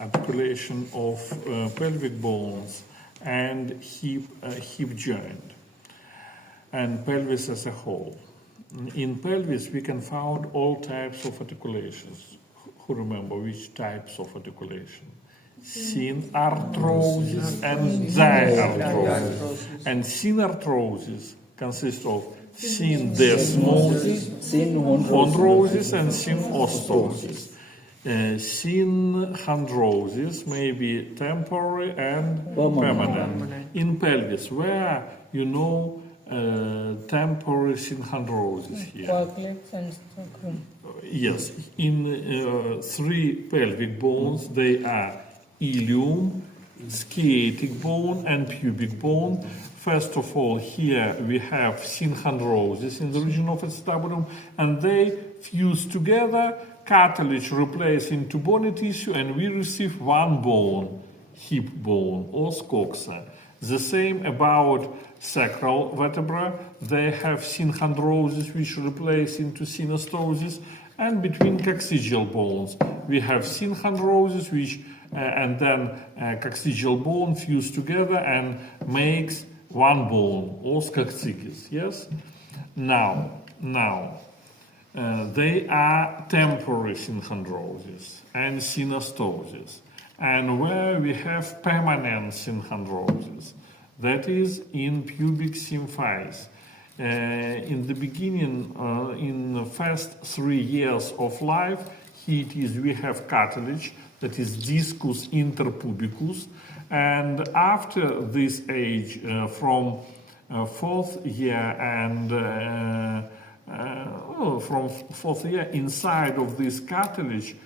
articulation of pelvic bones and hip joint and pelvis as a whole. In pelvis, we can find all types of articulations. Who remember which types of articulation? Synarthrosis and diarthrosis. And synarthrosis consists of syndesmosis, chondrosis, and synostosis. Synchondrosis may be temporary and permanent. In pelvis, where you know temporary synchondrosis here? Yes, in three pelvic bones, they are ilium, sciatic bone, and pubic bone. First of all, here we have synchondrosis in the region of acetabulum, and they fuse together, cartilage replaces into bony tissue, and we receive one bone, hip bone, os coxa. The same about sacral vertebra. They have synchondrosis, which replaces into synostosis, and between coccygeal bones, we have synchondrosis, which and then coccygeal bone fuse together and makes one bone, os coccygis. Yes. Now, they are temporary synchondrosis and synostosis, and where we have permanent synchondrosis, that is in pubic symphysis. In the beginning, in the first 3 years of life, we have cartilage, that is discus interpubicus, and after this age, from fourth year and from fourth year, inside of this cartilage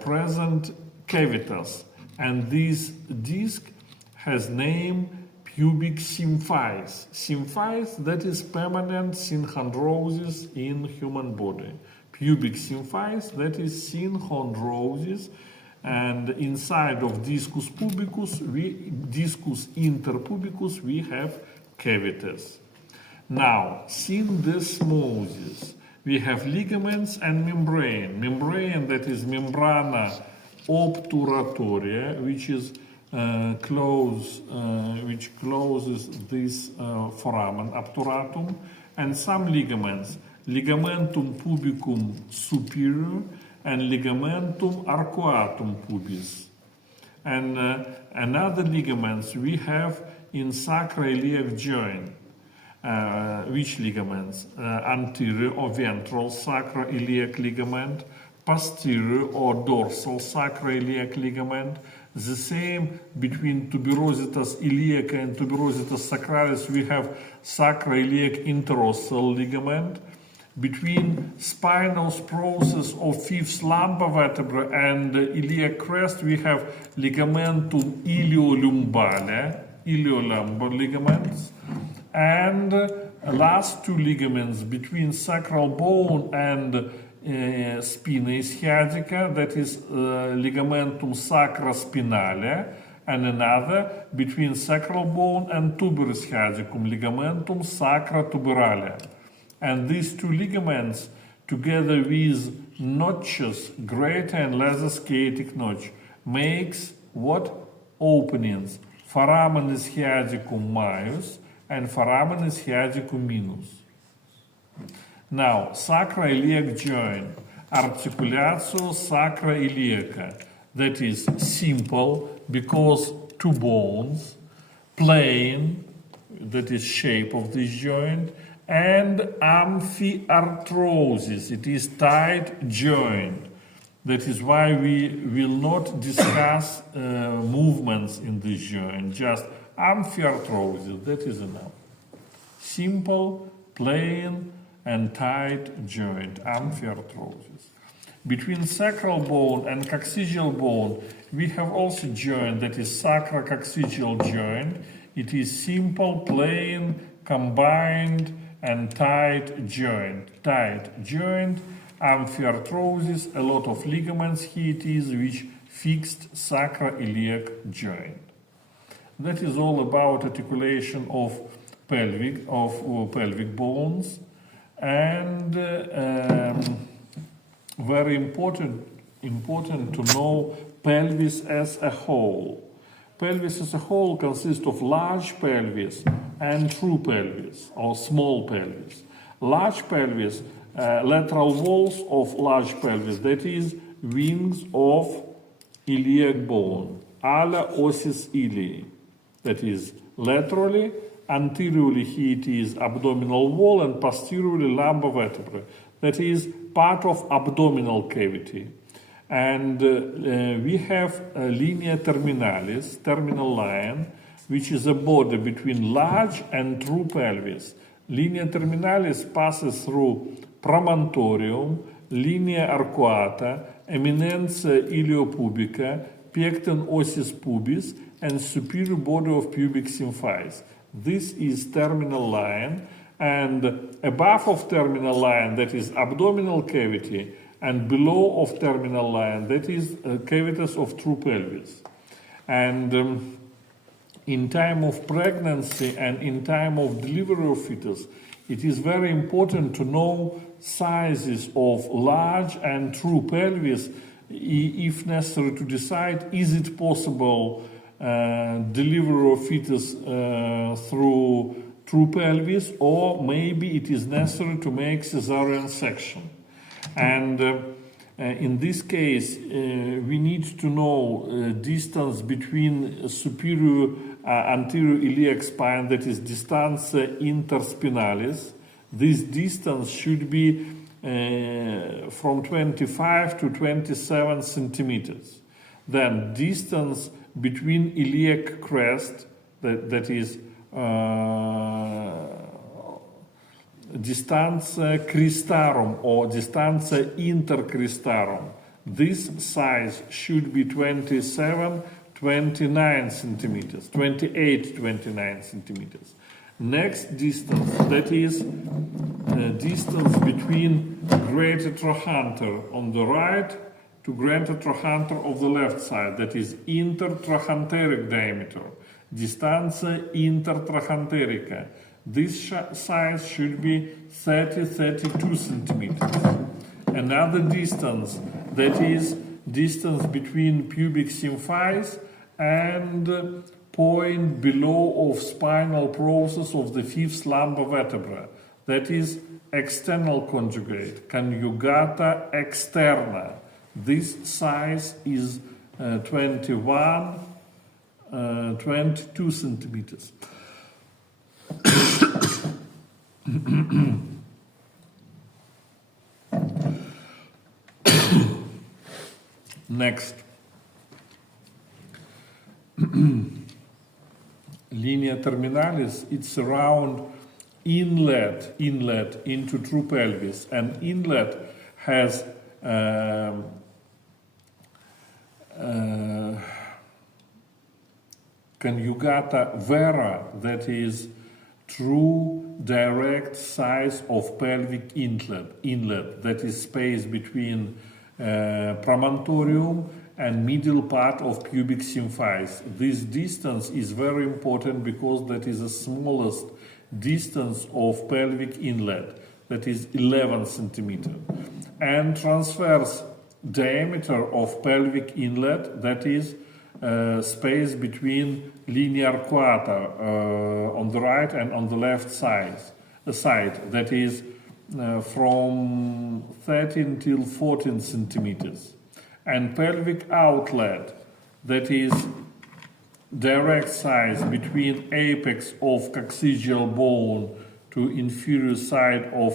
present cavitas, and this disc has name pubic symphysis. Symphysis, that is permanent synchondrosis in human body. Pubic symphysis, that is synchondrosis, and inside of discus pubicus, discus interpubicus, we have cavities. Now, syndesmosis, we have ligaments and membrane. Membrane, that is membrana obturatoria, which is which closes this foramen obturatum, and some ligaments, ligamentum pubicum superior and ligamentum arcuatum pubis. And another ligaments we have in sacroiliac joint. Which ligaments? Anterior or ventral sacroiliac ligament, posterior or dorsal sacroiliac ligament. The same between tuberositas iliaca and tuberositas sacralis, we have sacroiliac interossal ligament. Between spinal process of fifth lumbar vertebra and iliac crest, we have ligamentum iliolumbale, iliolumbar ligaments. And last two ligaments between sacral bone and spina ischiadica, that is ligamentum sacrospinale, and another between sacral bone and tuber ischiadicum, ligamentum sacrotuberale. And these two ligaments, together with notches, greater and lesser sciatic notch, makes what? Openings. Foramen ischiadicum majus and foramen ischiadicum minus. Now, sacroiliac joint, articulatio sacroiliaca, that is simple because two bones, plain, that is shape of this joint, and amphiarthrosis, it is tight joint. That is why we will not discuss movements in this joint, just amphiarthrosis, that is enough. Simple, plain, and tight joint, amphiarthrosis. Between sacral bone and coccygeal bone, we have also joint that is sacrococcygeal joint. It is simple, plain, combined, and tight joint. Tight joint, amphiarthrosis, a lot of ligaments here it is, which fixed sacroiliac joint. That is all about articulation of pelvic bones, and very important important to know pelvis as a whole. Pelvis as a whole consists of large pelvis and true pelvis or small pelvis. Large pelvis, lateral walls of large pelvis, that is wings of iliac bone, ala ossis ilii, that is laterally, anteriorly here it is abdominal wall, and posteriorly lumbar vertebrae, that is part of abdominal cavity. And we have a linea terminalis, terminal line, which is a border between large and true pelvis. Linea terminalis passes through promontorium, linea arcuata, eminentia iliopubica, pecten ossis pubis, and superior border of pubic symphysis. This is terminal line, and above of terminal line, that is abdominal cavity, and below of terminal line, that is cavities of true pelvis. And in time of pregnancy and in time of delivery of fetus, it is very important to know sizes of large and true pelvis, if necessary, to decide is it possible delivery of fetus through true pelvis, or maybe it is necessary to make cesarean section. And in this case, we need to know distance between superior anterior iliac spine, that is distance interspinalis. This distance should be from 25 to 27 centimeters. Then distance between iliac crest, that is distantia cristarum or distantia intercristarum. This size should be 28-29 centimeters. Next distance, that is distance between greater trochanter on the right to greater trochanter of the left side, that is intertrochanteric diameter, distantia intertrochanterica. This size should be 30-32 centimeters. Another distance, that is distance between pubic symphysis and point below of spinal process of the fifth lumbar vertebra, that is external conjugate, conjugata externa. This size is 22 centimeters. Next, linea terminalis, it's around inlet into true pelvis, and inlet has conjugata vera, that is true direct size of pelvic inlet, that is space between promontorium and middle part of pubic symphysis. This distance is very important because that is the smallest distance of pelvic inlet, that is 11 centimeters. And transverse diameter of pelvic inlet, that is space between linea arcuata on the right and on the left side, that is from 13 till 14 centimeters. And pelvic outlet, that is direct size between apex of coccygeal bone to inferior side of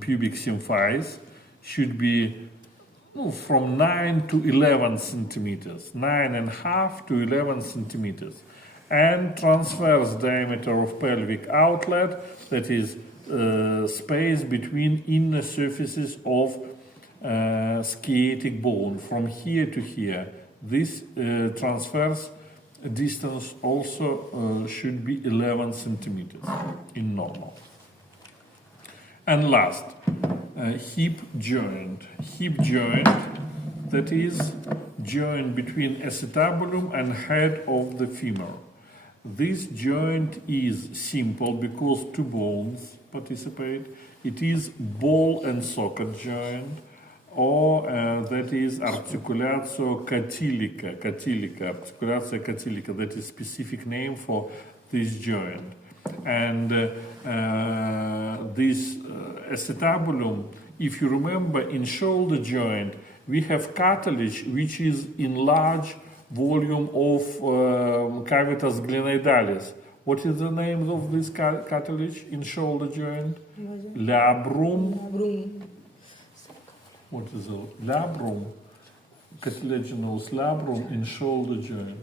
pubic symphysis, should be from 9 to 11 centimeters, 9.5 to 11 centimeters. And transverse diameter of pelvic outlet, that is space between inner surfaces of sciatic bone from here to here. This transverse distance also should be 11 centimeters in normal. And last, hip joint. Hip joint, that is joint between acetabulum and head of the femur. This joint is simple because two bones participate. It is ball and socket joint, or that is articulatio catilica, articulatio catilica, that is specific name for this joint. And this acetabulum, if you remember, in shoulder joint, we have cartilage which is in large volume of cavitas glenoidalis. What is the name of this cartilage in shoulder joint? Labrum. What is it? Labrum. Cartilaginous labrum in shoulder joint.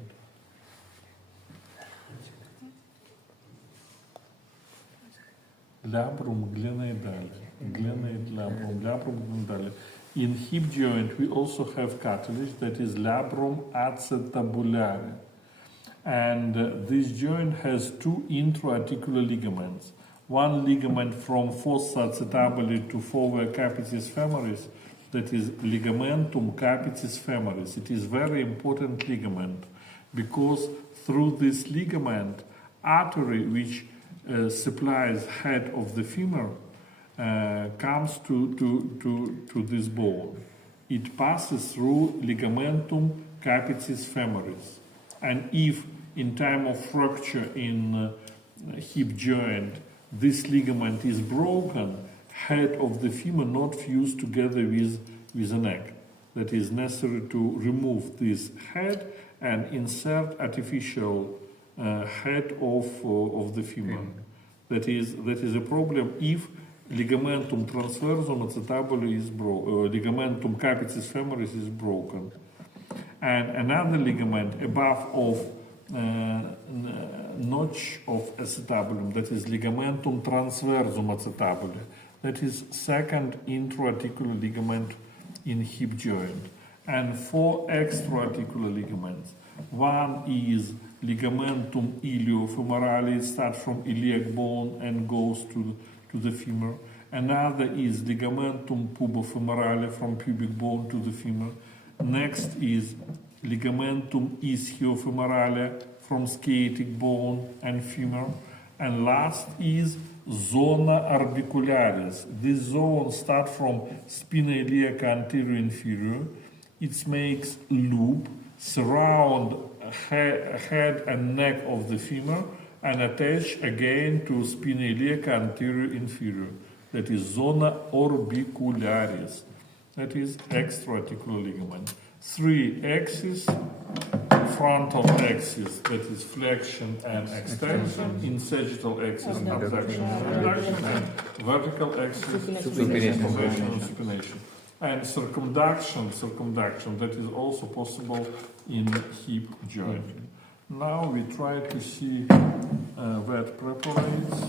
Labrum glenoidale. Labrum glenoidale. In hip joint, we also have cartilage that is labrum acetabulare. And this joint has two intra-articular ligaments. One ligament from fossa acetabuli to fovea capitis femoris, that is ligamentum capitis femoris. It is very important ligament because through this ligament, artery which supplies head of the femur comes to this bone. It passes through ligamentum capitis femoris. And if in time of fracture in hip joint, this ligament is broken, head of the femur not fused together with the neck. That is necessary to remove this head and insert artificial head of the femur. That is a problem if ligamentum transversum acetabuli is broken, ligamentum capitis femoris is broken. And another ligament above of notch of acetabulum, that is ligamentum transversum acetabuli, that is second intra-articular ligament in hip joint, and four extra-articular ligaments. One is ligamentum iliofemorale, it starts from iliac bone and goes to the femur. Another is ligamentum pubofemorale, from pubic bone to the femur. Next is ligamentum ischiofemorale, from sciatic bone and femur. And last is zona orbicularis. This zone starts from spina iliaca anterior inferior. It makes loop, surround head and neck of the femur, and attach again to spina iliaca anterior inferior. That is zona orbicularis. That is extra-articular ligament. 3 axes, frontal axis, that is flexion and extension, in sagittal axis, abduction and abduction, and vertical axis, supination and supination. And circumduction, that is also possible in hip joint. Now we try to see that preparates.